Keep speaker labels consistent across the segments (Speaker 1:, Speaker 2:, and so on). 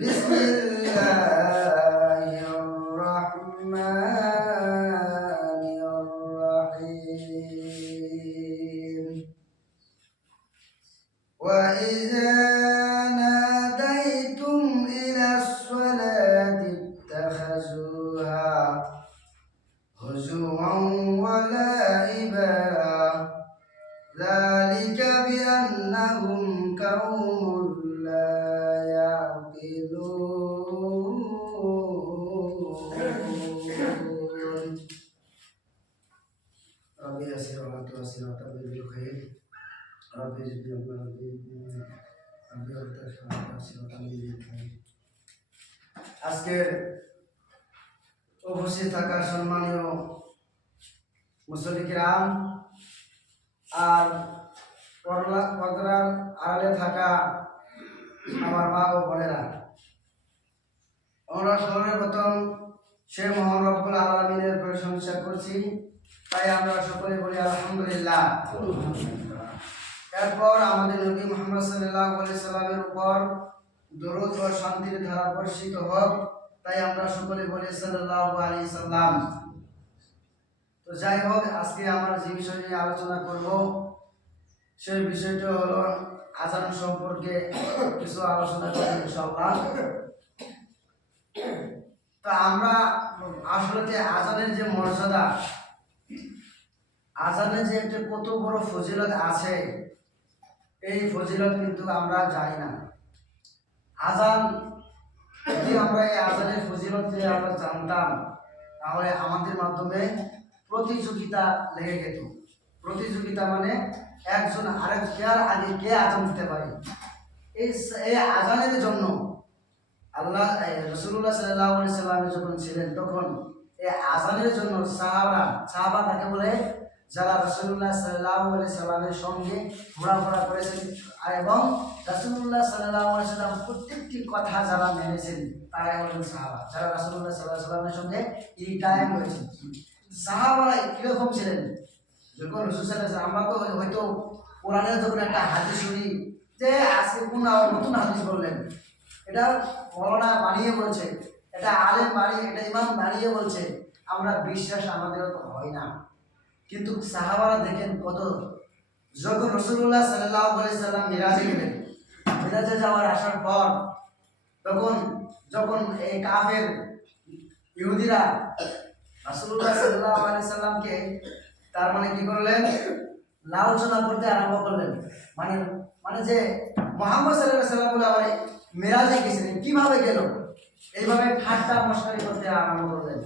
Speaker 1: بسم الله ربي يسر ولا تؤسر وتبي بالخير ربي زدني ربي ربي اغفر ولا تؤسر وتبي بالخير আজকের উপস্থিত থাকা সম্মানীয় মুসলিকরাম আর পরলা পর্দার আড়ালে থাকা আমার মা ও বোনেরা আমরা সর্বপ্রথম সে মহান রব্বুল আলমিনের প্রশংসা করছি তাই আমরা সকলে বলি আলহামদুলিল্লাহ। এরপর আমাদের নবী মোহাম্মদ সাল্লাহ সাল্লামের উপর দরুদ ও শান্তির ধারা বর্ষিত হোক, তাই আমরা সকলে বলি সাল্লাহ আলী সাল্লাম। তো যাই হোক, আজকে আমরা যে বিষয় নিয়ে আলোচনা করব, সেই বিষয়টা হলো আজান সম্পর্কে কিছু আলোচনা করব ইনশাআল্লাহ। তা আমরা আসলে যে আজানের যে মর্যাদা আজানের যে একটা কত বড় ফজিলত আছে, এই ফজিলত কিন্তু আমরা জানি না। আজান যদি আমরা এই আজানের ফজিলত যে আমরা জানতাম, তাহলে আমাদের মাধ্যমে প্রতিযোগিতা লেগে যেত। প্রতিযোগিতা মানে একজন আরেক কেয়ার আগে কে আজান দিতে পারে? এই এই আজানের জন্য আল্লাহ রসুল্লাহ সাল্লাহ সাল্লামে যখন ছিলেন, তখন এই আজানের জন্য সাহাবা সাহাবা তাকে বলে? যারা রসুল্লাহ সাল্লাহ সাল্লামের সঙ্গে ঘোরাফেরা করেছেন এবং রসুল্লাহ সাল্লাহ সাল্লাম প্রত্যেকটি কথা যারা মেনেছেন তারাই হলেন সাহাবা। যারা রসুল্লাহ সাল্লাহ সাল্লামের সঙ্গে এই টাইম হয়েছেন সাহাবারা কীরকম ছিলেন? যখন রসুল আমরা তো হয়তো কোরআনের যখন একটা হাদিস শুনি, যে আজকে কোন নতুন হাদিস বললেন? এটা মৌলানা বানিয়ে বলছে, এটা আলেম বানিয়ে এটা ইমাম বানিয়ে বলছে, আমরা বিশ্বাস আমাদের হয় না। কিন্তু সাহাবারা দেখেন কত যখন রসুল্লাহ সাল্লাহ সাল্লাম মিরাজে গেলেন, মিরাজে যাওয়ার আসার পর তখন যখন এই কাফের ইহুদিরা রাসূলুল্লাহ সাল্লাল্লাহু আলাইহি সাল্লামকে তার মানে কি করলেন? লাউচনা করতে আরম্ভ করলেন। মানে মানে যে মোহাম্মদ সাল্লাহ সাল্লাম বলে আবার মেরাজে গেছিলেন, কীভাবে গেল? এইভাবে ঠাট্টা মস্কারি করতে আরম্ভ করলেন।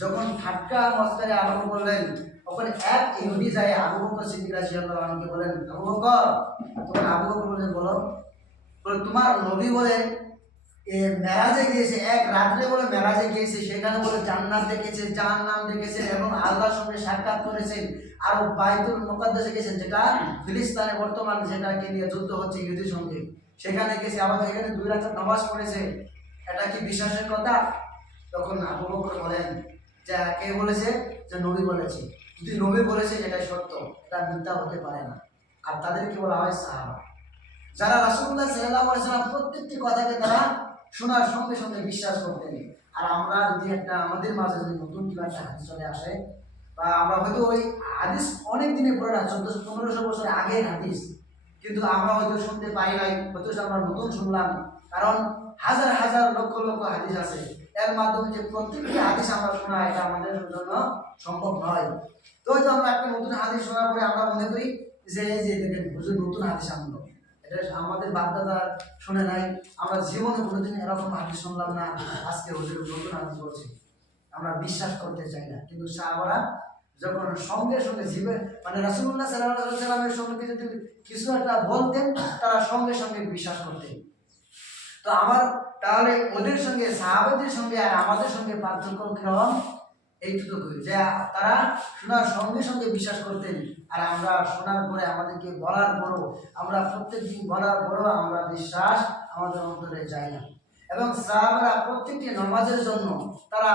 Speaker 1: যখন ঠাট্টা মস্কারি আরম্ভ করলেন, তখন এক ইহুদি যায় আবু বকর সিদ্দিক রাদিয়াল্লাহু আনহুকে বলেন আবু বকর তখন আবু বকর বলো। তোমার নবী বলে মেরাজে গিয়েছে, এক রাত্রে বলে মেরাজে গিয়েছে, সেখানে বলে জান্নাত দেখেছে, জাহান্নাম দেখেছেন এবং আল্লাহর সঙ্গে সাক্ষাৎ করেছেন আর বাইতুল মুকাদ্দাসে গেছেন যেটা ফিলিস্তানে বর্তমান, যেটাকে নিয়ে যুদ্ধ হচ্ছে ইহুদির সঙ্গে। সেখানে গেছে আবার এখানে দুই রাকাত নামাজ পড়েছে। এটা কি বিশ্বাসের কথা? তখন আবু বকর বলেন যে কে বলেছে? যে নবী বলেছে। যদি নবী বলেছে, এটাই সত্য। এটা মিথ্যা হতে পারে না। আর তাদেরকে বলা হয় সাহাবা। যারা রাসুল্লাহ সাল্লাহ সাল্লাম প্রত্যেকটি কথাকে তারা শোনার সঙ্গে সঙ্গে বিশ্বাস করতেন আর আমরা যদি একটা, আমাদের মাঝে যদি নতুন কিবা একটা হাদিস চলে আসে, বা আমরা হয়তো ওই হাদিস অনেক দিনে পরে না, চোদ্দশো, পনেরোশো বছর আগের হাদিস, কিন্তু আমরা হয়তো শুনতে পাই নাই, হয়তো আমরা নতুন শুনলাম, কারণ হাজার হাজার লক্ষ লক্ষ হাদিস আছে। এর মাধ্যমে যে প্রত্যেকটি হাদিস আমরা শোনা, এটা আমাদের জন্য সম্ভব নয়। তো হয়তো আমরা একটা নতুন হাদিস শোনার পরে আমরা মনে করি যে, এই যে দেখেন নতুন হাদিস আনলো। এটা আমাদের বাপদাদা শুনে নাই, আমরা জীবনে কোনোদিন এরকম হাদিস শুনলাম না, আজকে হুজুর নতুন হাদিস বলছে। আমরা বিশ্বাস করতে চাই না। কিন্তু সাহাবারা যখন সঙ্গে সঙ্গে জীবে মানে রাসুল্লাহ সাল্লাহ সাল্লামের সঙ্গে যদি কিছু একটা বলতেন, তারা সঙ্গে সঙ্গে বিশ্বাস করতেন। তো আমার তাহলে ওদের সঙ্গে, সাহাবাদের সঙ্গে আর আমাদের সঙ্গে পার্থক্য কীরকম এইটুকু যে তারা শোনার সঙ্গে সঙ্গে বিশ্বাস করতেন। আর আমরা শোনার পরে আমাদেরকে বলার পরও, আমরা প্রত্যেক দিন বলার পরও আমরা বিশ্বাস আমাদের অন্তরে যায় না। এবং সাহাবারা প্রত্যেকটি নমাজের জন্য তারা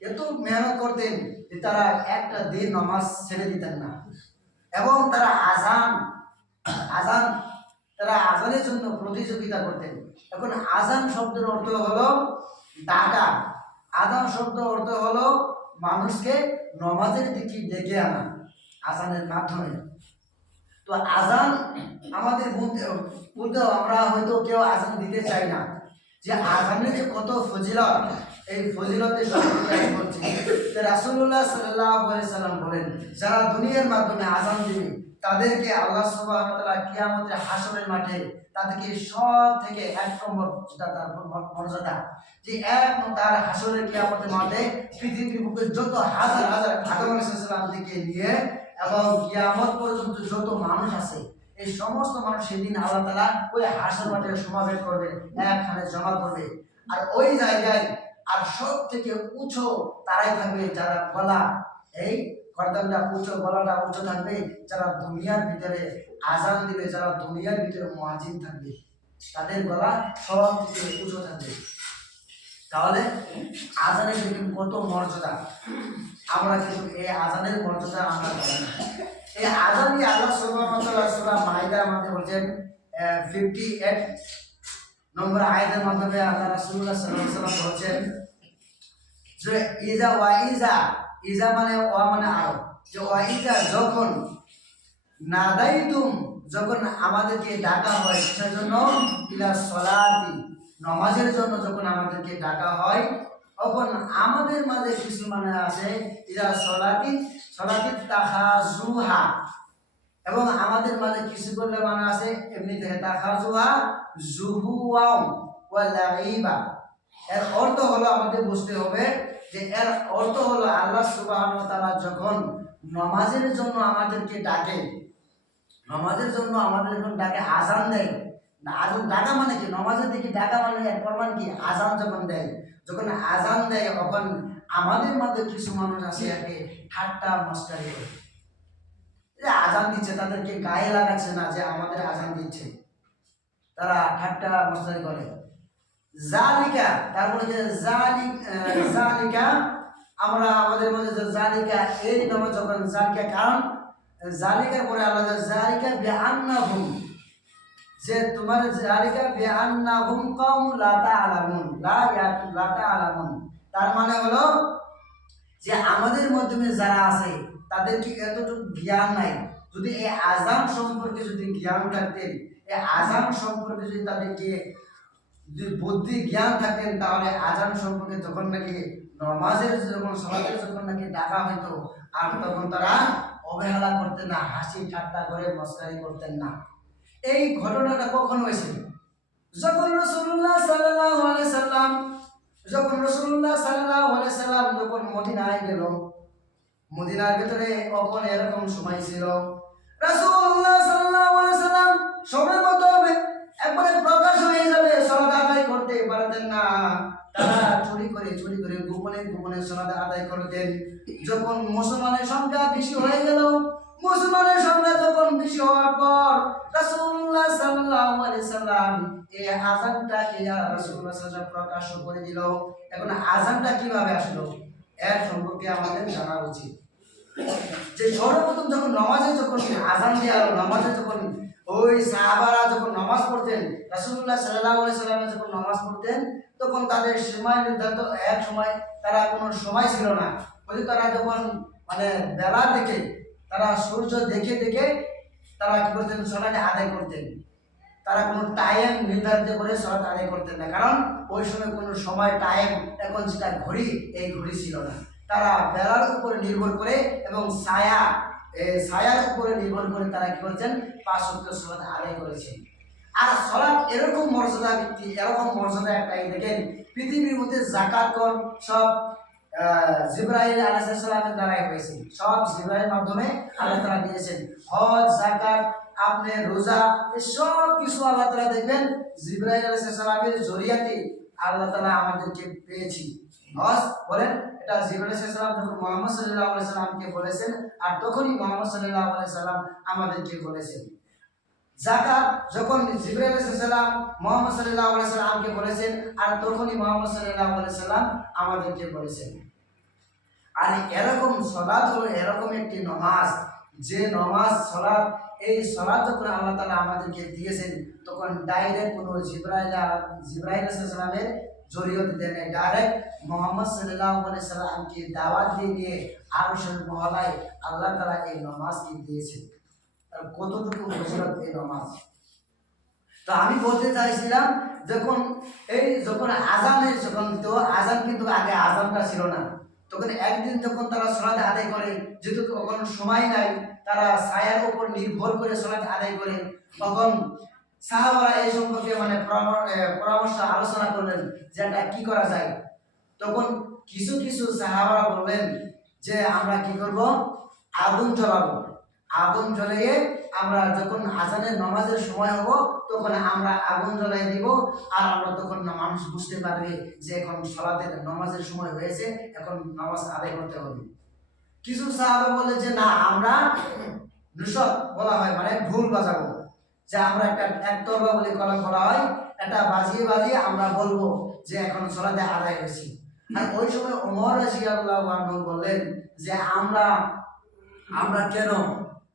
Speaker 1: এত মেহনত করতেন যে তারা একটা দিন নামাজ ছেড়ে দিতেন না। এবং তারা আজান আজান তারা আজানের জন্য প্রতিযোগিতা করতেন। এখন আজান শব্দের অর্থ হলো ডাকা আজান শব্দ অর্থ হলো মানুষকে নমাজের দিকে ডেকে আনা, আজানের মাধ্যমে। তো আজান আমাদের বলতে আমরা হয়তো কেউ আজান দিতে চাই না। যে আজানের যে কত ফজিলত এই ফজিলতের সম্পর্কে আমি বলছি রাসুল্লাহ সাল্লাহ সাল্লাম বলেন, যারা দুনিয়ার মাধ্যমে আজান দিবে, তাদেরকে আল্লাহ সুবাহ কিয়ামতের হাসরের মাঠে তাদেরকে সব থেকে এক নম্বর তার মর্যাদা, যে এক তার হাসরের কিয়ামতের মাঠে পৃথিবীর বুকে যত হাজার হাজার আদম আলাইসাল্লাম থেকে নিয়ে এবং কিয়ামত পর্যন্ত যত মানুষ আছে, এই সমস্ত মানুষ সেদিন আল্লাহ তালা ওই হাসর মাঠে সমাবেশ করবে, একখানে জমা করবে। আর ওই জায়গায় আর সব থেকে উঁচু তারাই থাকবে যারা গলা, এই গর্দানটা উঁচু, গলাটা উঁচু থাকবে, যারা দুনিয়ার ভিতরে আজান দিবে, যারা দুনিয়ার ভিতরে মুয়াজিন থাকবে, তাদের গলা সব থেকে উঁচু থাকবে। তাহলে আজানের দেখুন কত মর্যাদা। আমরা কিন্তু এই আজানের মর্যাদা আমরা জানি না। এই আজান নিয়ে আল্লাহ সুবাহ মাহিদার মধ্যে বলছেন ফিফটি এইট নম্বর আয়াতের মাধ্যমে আল্লাহ আলাইহি ওয়াসাল্লাম বলছেন যে ইজা ওয়া ইজা ইজা মানে ওয়া মানে আরও যে ওয়া যখন নাদাইতুম, যখন আমাদেরকে ডাকা হয়, সেজন্য ইলা সলাতি, নামাজের জন্য যখন আমাদেরকে ডাকা হয়, তখন আমাদের মাঝে কিছু মানে আছে, ইলা সলাতি সলাতি তাহা জুহা এবং আমাদের মাঝে কিছু করলে মানে আছে, এমনি থেকে তাহাজুহা জুহুয়াও ওয়া লাইবা। এর অর্থ হলো আমাদের বুঝতে হবে যে এর অর্থ হলো আল্লাহ ওয়া তাআলা যখন নামাজের জন্য আমাদেরকে ডাকে নামাজের জন্য আমাদের যখন ডাকে আজান দেয়। আজান ডাকা মানে কি? নমাজের দিকে ডাকা মানে এর প্রমাণ কি? আজান যখন দেয় যখন আজান দেয় তখন আমাদের মধ্যে কিছু মানুষ আছে একে ঠাট্টা মস্কারি করে আজান দিচ্ছে তাদেরকে গায়ে লাগাচ্ছে না যে আমাদের আজান দিচ্ছে। তারা ঠাট্টা মস্কারি করে। জালিকা তারপরে যে জালি আহ, জালিকা আমরা আমাদের মধ্যে জালিকা এই নামে যখন জালিকা কারণ জালিকার পরে আলাদা জালিকা বিআন্নাহুম যে তোমার জালিকা বিআন্নাহুম কওম লা তাআলামুন, লা ইয়া- লা তাআলামুন। তার মানে হলো যে আমাদের মাধ্যমে যারা আছে, তাদের কি এতটুকু জ্ঞান নাই? যদি এই আজান সম্পর্কে যদি জ্ঞান থাকতেন, এই আজান সম্পর্কে যদি তাদেরকে যদি বুদ্ধি জ্ঞান থাকতেন, তাহলে আজান সম্পর্কে যখন নাকি নমাজের যখন সমাজের যখন নাকি ডাকা হইতো, আর তখন তারা অবহেলা করতেন না, হাসি ঠাট্টা করে মস্কারি করতেন না। এই ঘটনাটা কখন হয়েছিল? যখন রসুল্লাহ সাল্লাহ সাল্লাম, যখন রসুল্লাহ সাল্লাহ সাল্লাম যখন মদিনায় গেল, মদিনার ভিতরে কখন এরকম সময় ছিল? রাসূলুল্লাহ আলাইহি সাল্লাম সময় মতো হবে একবারে প্রকাশ হয়ে যাবে সলাত আদায় করতে পারতেন না। তারা চুরি করে চুরি করে গোপনে গোপনে সলাত আদায় করতেন যখন মুসলমানের সংখ্যা বেশি হয়ে গেল, মুসলমানের সংখ্যা যখন বেশি হওয়ার পর রাসূলুল্লাহ সাল্লাল্লাহু আলাইহি সাল্লাম এই রাসূলুল্লাহ সাল্লাল্লাহু প্রকাশ করে দিল। এখন আযানটা কীভাবে আসলো? এর সম্পর্কে আমাদের জানা উচিত। যে সর্বপ্রথম যখন নমাজে যখন আজান দেওয়া হলো, নমাজে যখন ওই সাহাবারা যখন নামাজ পড়তেন, রাসূলুল্লাহ সাল্লাল্লাহু আলাইহি সাল্লাম যখন নামাজ পড়তেন তখন তাদের সময় নির্ধারিত, এক সময় তারা কোনো সময় ছিল না। বলে তারা যখন মানে বেলা দেখে, তারা সূর্য দেখে দেখে তারা কী করতেন? সলাতে আদায় করতেন। তারা কোনো টাইম নির্ধারিত করে সলাত আদায় করতেন না। কারণ ওই সময় কোনো সময় টাইম এখন যেটা ঘড়ি, এই ঘড়ি ছিল না। তারা বেলার উপরে নির্ভর করে এবং ছায়া ছায়ার উপরে নির্ভর করে তারা কী করেছেন পাঁচ সপ্তাহ সলাত আদায় করেছেন। আর সলাৎ এরকম মর্যাদা ব্যক্তি এরকম মর্যাদা একটাই। দেখেন পৃথিবীর মধ্যে জাকাত কর সব আহ, জিব্রাইল আলাইহিসসালামের দ্বারাই হয়েছে। সব জিব্রাইলের মাধ্যমে আল্লাহ তাআলা দিয়েছেন। হজ জাকাত আপনি রোজা এই সব কিছু আল্লাহ তাআলা দেখবেন জিব্রাইল আলাইহিসসালামের জরিয়াতে আল্লাহ তাআলা আমাদেরকে পেয়েছি হজ বলেন এটা জিব্রাইল আলাইহিসসালাম যখন মুহাম্মদ সাল্লাল্লাহু আলাইহি সাল্লামকে বলেছেন আর তখনই মুহাম্মদ সাল্লাল্লাহু আলাইহি সাল্লাম আমাদেরকে বলেছেন। জাকাত যখন জিব্রাইল সালাম মুহাম্মদ সাল্লাল্লাহু আলাইহি সাল্লামকে বলেছেন আর তখনই মুহাম্মদ সাল্লাল্লাহু আলাইহি সাল্লাম আমাদেরকে বলেছেন। আর এরকম সালাত হলো এরকম একটি নামাজ। যে নামাজ, সালাত, এই সলাদ যখন আল্লাহ তালা আমাদেরকে দিয়েছেন, তখন ডাইরেক্ট কোনো জিব্রাইল জিব্রাইল ইসলামের জরিয়ত দেন ডাইরেক্ট মোহাম্মদ সাল্লাহ সাল্লামকে দাওয়াত দিয়ে দিয়ে আরও মহলায় আল্লাহ তালা এই নমাজকে দিয়েছেন। কতটুকু ফজিলত এই নমাজ? তো আমি বলতে চাইছিলাম, যখন এই যখন আজানের যখন তো আজান কিন্তু আগে আজানটা ছিল না, তখন একদিন যখন তারা সলাৎ আদায় করে, যেহেতু তখন সময় নাই, তারা ছায়ার উপর নির্ভর করে সলাৎ আদায় করে, তখন সাহাবারা এই সম্পর্কে মানে পরামর- পরামর্শ আলোচনা করলেন যে এটা কি করা যায়। তখন কিছু কিছু সাহাবারা বললেন যে আমরা কি করব? আগুন জ্বলাবো। আগুন জ্বলিয়ে আমরা যখন আজানের নামাজের সময় হব, তখন আমরা আগুন জ্বলাই দিব। আর আমরা তখন মানুষ বুঝতে পারবে যে এখন সলাতের নামাজের সময় হয়েছে, এখন নামাজ আদায় করতে হবে। কিছু সাহাবা বলে যে, না, আমরা নুসত বলা হয় মানে ঢোল বাজাবো। যে আমরা একটা একতরবা বলে কলম বলা হয়, এটা বাজিয়ে বাজিয়ে আমরা বলব যে এখন সলাতে আদায় হয়েছি। আর ওই সময় রাজিয়াল্লাহু আনহু বললেন যে, আমরা আমরা কেন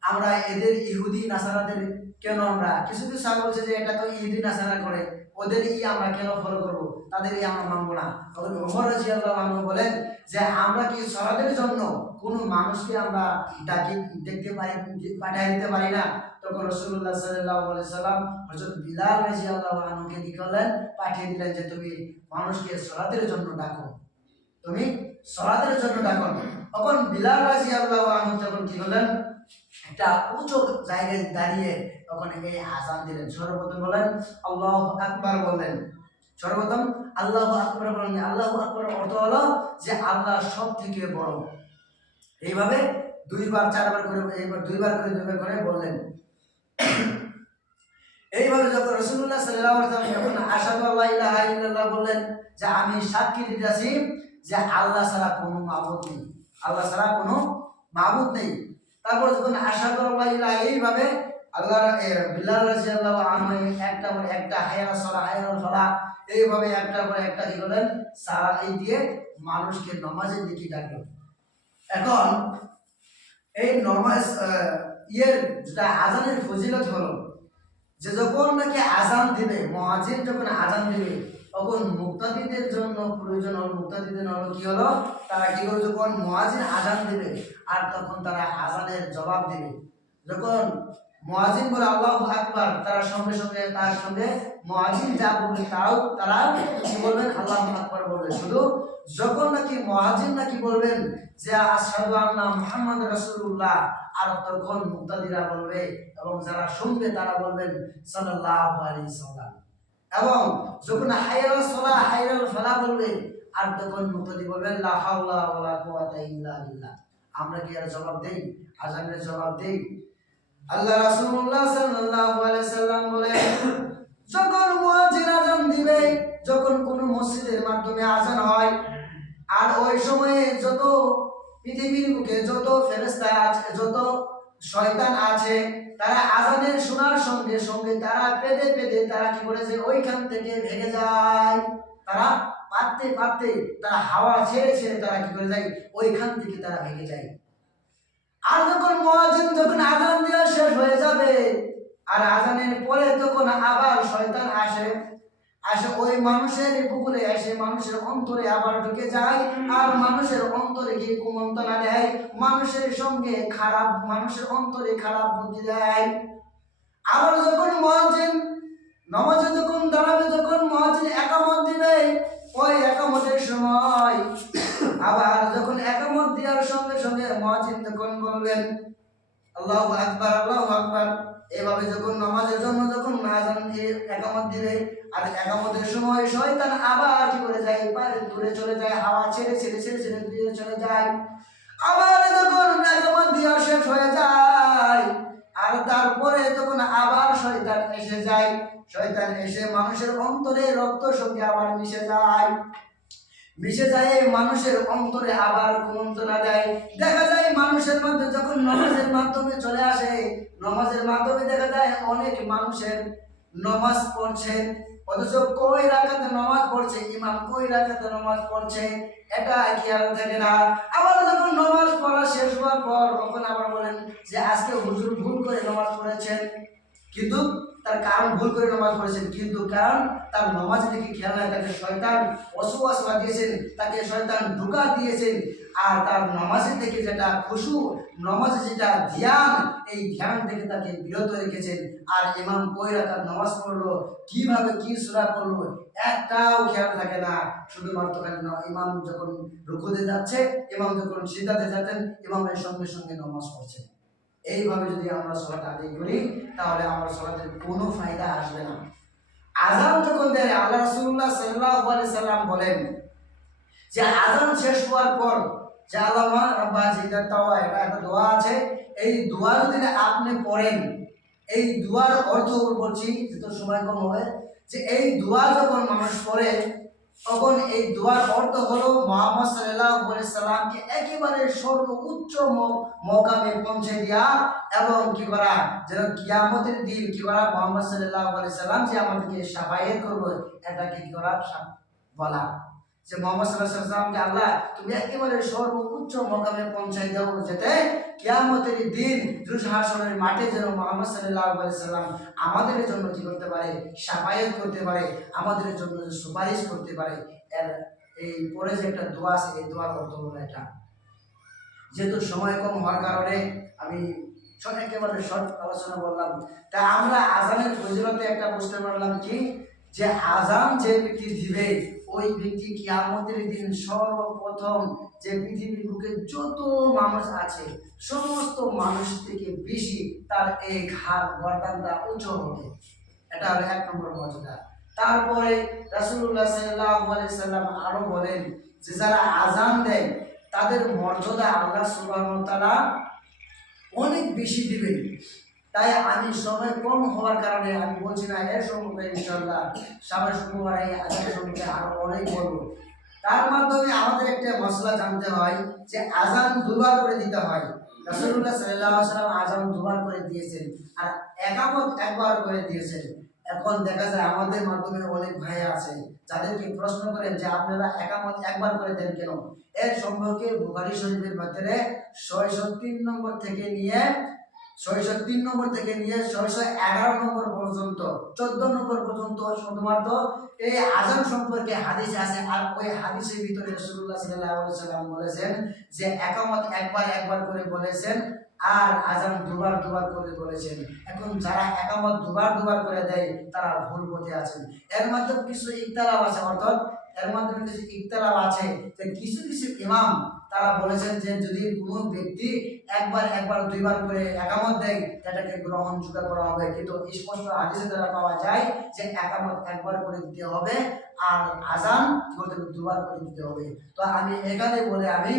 Speaker 1: আমরা এদের ইহুদি, নাসারাদের কেন আমরা? কিছু কিছু সাহেব বলছে যে এটা তো ইহুদি, নাসারা করে ওদের ই আমরা কেন ফলো করব? তাদের ই আমরা মানবো না। তখন ওমর রাজিয়াল্লাহু বলেন যে, আমরা কি সরাদের জন্য কোনো মানুষকে আমরা ডাকি, দেখতে পারি পাঠিয়ে দিতে পারি না? তখন রসুল্লাহ সাল্লাহ সাল্লাম হজরত বিলাল রাজিয়াল্লাহু কি করলেন? পাঠিয়ে দিলেন যে, তুমি মানুষকে সরাদের জন্য ডাকো। তুমি সরাদের জন্য ডাকো। তখন বিলাল রাজিয়াল্লাহু আনহু যখন কি করলেন? একটা উঁচু জায়গায় দাঁড়িয়ে তখন এই আজান দিলেন। সর্বপ্রথম বলেন, আল্লাহ আকবার বললেন। সর্বপ্রথম আল্লাহ আকবার বলেন। আল্লাহ আকবার অর্থ হলো যে আল্লাহ সব থেকে বড়। এইভাবে দুইবার, চারবার করে, এইবার দুইবার করে দুইবার করে বললেন। এইভাবে যখন রসুল্লাহ ওয়াসাল্লাম যখন আশহাদু আল্লা ইলাহা ইল্লাল্লাহ বললেন যে আমি সাক্ষী দিতেছি যে আল্লাহ ছাড়া কোনো মাবুদ নেই। আল্লাহ ছাড়া কোনো মাবুদ নেই। তারপর যখন আশা ইলাহা এইভাবে আল্লাহ বিল্লাহ রাদিয়াল্লাহু আনহু একটা পরে একটা হায়াল সালা হায়াল সালা, এইভাবে একটা পরে একটা কি করলেন? সারা এই দিয়ে মানুষকে নামাজের দিকে ডাকলেন। এখন এই নমাজ ইয়ের যেটা আজানের ফজিলত হলো, যে যখন নাকি আজান দিবে, মহাজিন যখন আজান দিবে তখন মুক্তাদিদের জন্য প্রয়োজন হল, মুক্তাদিদের হলো কি হলো? তারা কি করবে? যখন মহাজিন আজান দেবে, আর তখন তারা আজানের জবাব দেবে। যখন মহাজিন বলে আল্লাহ আকবার, তারা সঙ্গে সঙ্গে, তার সঙ্গে মহাজিন যা বলবে তাও তারা কি বলবেন? আল্লাহ আকবার বলবে। শুধু যখন নাকি মহাজিন নাকি বলবেন যে, আশহাদু আন্না মুহাম্মদ রাসূলুল্লাহ আর তখন মুক্তাদিরা বলবে এবং যারা শুনবে তারা বলবেন সাল্লাল্লাহু আলাইহি সাল্লাম। এবং যখন হাইয়াল সালাহ হাইয়াল ফালা বলবে, আর তখন মুক্তাদি বলবেন আমরা কি আর জবাব দেই? আজানের জবাব দেই? আল্লাহ রাসূলুল্লাহ সাল্লাল্লাহু আলাইহি সাল্লাম বলেন, যখন মুয়াজ্জিন আজান দিবে, যখন কোন মসজিদের মাধ্যমে আজান হয়, আর ওই সময়ে যত পৃথিবীর বুকে যত ফেরেশতা আছে, যত শয়তান আছে, তারা আজানের শোনার সঙ্গে সঙ্গে তারা পেতে পেতে তারা কি করেছে ওইখান থেকে ভেঙে যায়। তারা পারতে পারতে তারা হাওয়া ছেড়ে ছেড়ে তারা কি করে যায়, ওইখান থেকে তারা ভেঙে যায়। আর যখন মহাজিন যখন আজান দেওয়া শেষ হয়ে যাবে, আর আজানের পরে তখন আবার শয়তান আসে আসে ওই মানুষের বুকুলে এসে মানুষের অন্তরে আবার ঢুকে যায়, আর মানুষের অন্তরে গিয়ে কুমন্তনা দেয়, মানুষের সঙ্গে খারাপ, মানুষের অন্তরে খারাপ বুদ্ধি দেয়। আবার যখন মহাজিন নমাজে যখন, দাঁড়াবে যখন মহাজিন একামত দিবে, ওই একামতের সময় আবার যখন একামত দেওয়ার সঙ্গে সঙ্গে মহাজিন যখন বলবেন, আল্লাহু আকবার আল্লাহু আকবার। এভাবে যখন নামাজের জন্য যখন আজান দিয়ে একামত দিবে, আর একামতের সময় শয়তান আবার কি করে যায়? পারে দূরে চলে যায়, হাওয়া ছেড়ে ছেড়ে ছেড়ে ছেড়ে দূরে চলে যায়। আবার যখন একামত দেওয়া শেষ হয়ে যায়, আর তারপরে তখন আবার শয়তান এসে যায়। শয়তান এসে মানুষের অন্তরে রক্ত সঙ্গে আবার মিশে যায়। মিশে যায় মানুষের অন্তরে আবার কুমন্ত্রণা দেয়। দেখা যায় মানুষের মধ্যে যখন নমাজের মাধ্যমে চলে আসে, নমাজের মাধ্যমে দেখা যায় অনেক মানুষের নমাজ পড়ছেন অথচ কই রাখাতে নামাজ পড়ছে? ইমাম কই রাখাতে নামাজ পড়ছে? এটা খেয়াল থাকে না। আবার যখন নমাজ পড়া শেষ হওয়ার পর, তখন আবার বলেন যে, আজকে হুজুর ভুল করে নামাজ পড়েছেন। কিন্তু তার কারণ ভুল করে নামাজ পড়েছেন। কিন্তু কারণ তার নামাজ দিকে খেয়াল নাই, তাকে শয়তান অসুবাস দিয়েছেন তাকে শয়তান ঢোকা দিয়েছেন। আর তার নামাজের থেকে যেটা খুশু নামাজে যেটা ধ্যান, এই ধ্যান থেকে তাকে বিরত রেখেছেন। আর ইমাম কইরা তার নামাজ পড়ল, কীভাবে কি সুরা করল একটাও খেয়াল থাকে না। শুধুমাত্র খালি না, ইমাম যখন রুকুতে যাচ্ছে, ইমাম যখন সিদ্ধাতে যাচ্ছেন ইমামের সঙ্গে সঙ্গে নামাজ পড়ছেন। এইভাবে যদি আমরা সলাৎ আদায় করি তাহলে আমার সলাতের কোনো ফায়দা আসবে না। আজান যখন দেয়, আল্লাহ রাসূলুল্লাহ সাল্লাহ আলাইহি সাল্লাম বলেন যে আজান শেষ হওয়ার পর যে আল্লামা রাব্বা জিদা তাওয়া এটা একটা দোয়া আছে। এই দোয়া যদি আপনি পড়েন, এই দোয়ার অর্থ বলছি যেহেতু সময় কম হবে, যে এই দোয়া যখন মানুষ পড়ে তখন এই দোয়ার অর্থ হলো মোহাম্মদ সাল্লাহ সাল্লামকে একেবারে সর্ব উচ্চ মকামে পৌঁছে দেওয়া এবং কি করা? যেন কিয়ামতের দিন কি করা? মোহাম্মদ সাল্লাহ সাল্লাম যে আমাদেরকে সাফাইয়ে করবে, এটাকে কি করা? বলা। যে মোহাম্মদ আল্লাহ, তুমি একেবারে সর্বোচ্চ মকামে পৌঁছাই দাও যেতে কিয়ামতের দিন দুঃশাসনের মাঠে যেন মোহাম্মদ সাল্লাম আমাদের জন্য কি করতে পারে? সাফাইয়াত করতে পারে, আমাদের জন্য সুপারিশ করতে পারে। এর এই পরে যে একটা দোয়া আছে, এই দোয়ার অর্থ হলো এটা। যেহেতু সময় কম হওয়ার কারণে আমি একেবারে শর্ট আলোচনা বললাম। তা আমরা আজানের ফজিলতে একটা বুঝতে পারলাম কি? যে আজান যে ব্যক্তি দিবে ওই ব্যক্তি কিয়ামতের দিন সর্বপ্রথম যে পৃথিবীর বুকে যত মানুষ আছে, সমস্ত মানুষ থেকে বেশি তার এই ঘাট গর্দানটা উঁচু হবে। এটা হলো এক নম্বর মর্যাদা। তারপরে রাসূলুল্লাহ সাল্লাল্লাহু আলাইহি সাল্লাম আরও বলেন যে, যারা আজান দেয়, তাদের মর্যাদা আল্লাহ সুবহানাহু তারা অনেক বেশি দিবেন। তাই আমি সময় কম হওয়ার কারণে আমি বলছি না, এর সম্পর্কে ইনশাল্লাহ সামনে শুক্রবার এই আজানের সম্পর্কে আরও অনেক বলব। তার মাধ্যমে আমাদের একটা মশলা জানতে হয় যে আজান দুবার করে দিতে হয়। সাল্লাল্লাহু সাল্লাম আজান দুবার করে দিয়েছেন আর একামত একবার করে দিয়েছেন। এখন দেখা যায় আমাদের মাধ্যমে অনেক ভাই আছে, যাদেরকে প্রশ্ন করেন যে আপনারা একামত একবার করে দেন কেন? এর সম্পর্কে বুখারী শরীফের ভিতরে ছয়শো তিন নম্বর থেকে নিয়ে ছয়শো তিন নম্বর থেকে নিয়ে ছয়শো এগারো নম্বর পর্যন্ত, চোদ্দ নম্বর পর্যন্ত শুধুমাত্র এই আজান সম্পর্কে হাদিস আছে আর ওই হাদিসের ভিতরে রসুল্লাহ সাল্লাম বলেছেন যে একামত একবার একবার করে বলেছেন আর আজান দুবার দুবার করে বলেছেন। এখন যারা একামত দুবার দুবার করে দেয়, তারা ভুল পথে আছেন। এর মাধ্যমে কিছু ইকতালাব আছে, অর্থাৎ এর মাধ্যমে কিছু ইকতালাব আছে যে কিছু কিছু ইমাম তারা বলেছেন যে যদি কোনো ব্যক্তি একবার একবার, দুইবার করে একামত দেয় সেটাকে গ্রহণযোগ্য করা হবে। কিন্তু স্পষ্ট হাদিসে দ্বারা পাওয়া যায় যে একামত একবার করে দিতে হবে আর আজান হবে? দুবার করে দিতে হবে। তো আমি এখানে বলে আমি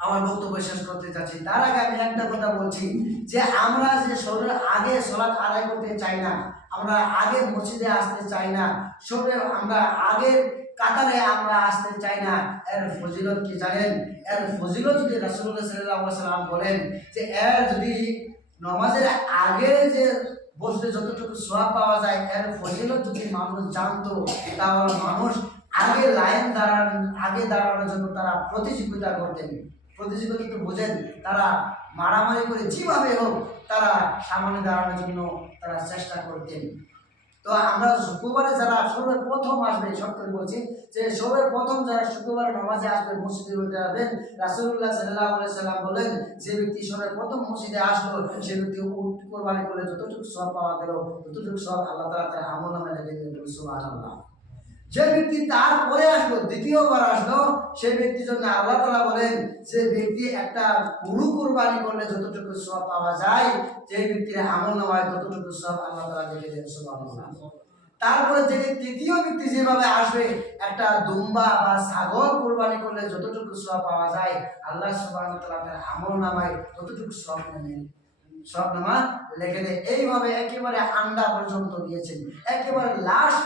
Speaker 1: আমার বক্তব্য শেষ করতে চাচ্ছি তার আগে আমি একটা কথা বলছি যে আমরা যে শরীর আগে সলাৎ আদায় করতে চাই না, আমরা আগে মসজিদে আসতে চাই না সবে আমরা আগের কাতারে আমরা আসতে চাই না। এর ফজিলত কি জানেন? এর ফজিলত যদি রাসূলুল্লাহ সাল্লাল্লাহু আলাইহি সাল্লাম বলেন যে এর যদি নমাজের আগে যে বসলে যতটুকু সোয়াব পাওয়া যায়, এর ফজিলত যদি মানুষ জানতো, তাহলে মানুষ আগে লাইন দাঁড়ান, আগে দাঁড়ানোর জন্য তারা প্রতিযোগিতা করতেন। প্রতিযোগিতা তো বোঝেন, তারা মারামারি করে যেভাবে হোক তারা সামনে দাঁড়ানোর জন্য তারা চেষ্টা করতেন। তো আমরা শুক্রবারে যারা সবে প্রথম আসবে সব করে বলছি যে সবে প্রথম যারা শুক্রবারে নামাজে আসবে, মসজিদে হতে আসবেন রাসুল্লাহ সাল্লাহ সাল্লাম বলেন, যে ব্যক্তি সবে প্রথম মসজিদে আসলো, সে ব্যক্তি উট কোরবানি করলে যতটুকু সব পাওয়া গেল, ততটুকু সব আল্লাহ তালা তার আমল নামে লেগে দিলেন সুবহানাল্লাহ। যে ব্যক্তি তারপরে আসলো দ্বিতীয়বার আসলো, সেই ব্যক্তির জন্য আল্লাহ তালা বলেন, যে ব্যক্তি একটা গরু কোরবানি করলে যতটুকু সব পাওয়া যায়, যে ব্যক্তির আমল নামায় ততটুকু সব আল্লাহ তালা দেখে দেন তারপরে যে তৃতীয় ব্যক্তি যেভাবে আসবে, একটা দুম্বা বা ছাগল কোরবানি করলে যতটুকু সব পাওয়া যায়, আল্লাহ ওয়া তার আমল নামায় ততটুকু সব নেন। সব নামা লেখে দেয়। এইভাবে একেবারে আন্ডা পর্যন্ত দিয়েছেন। একেবারে লাস্ট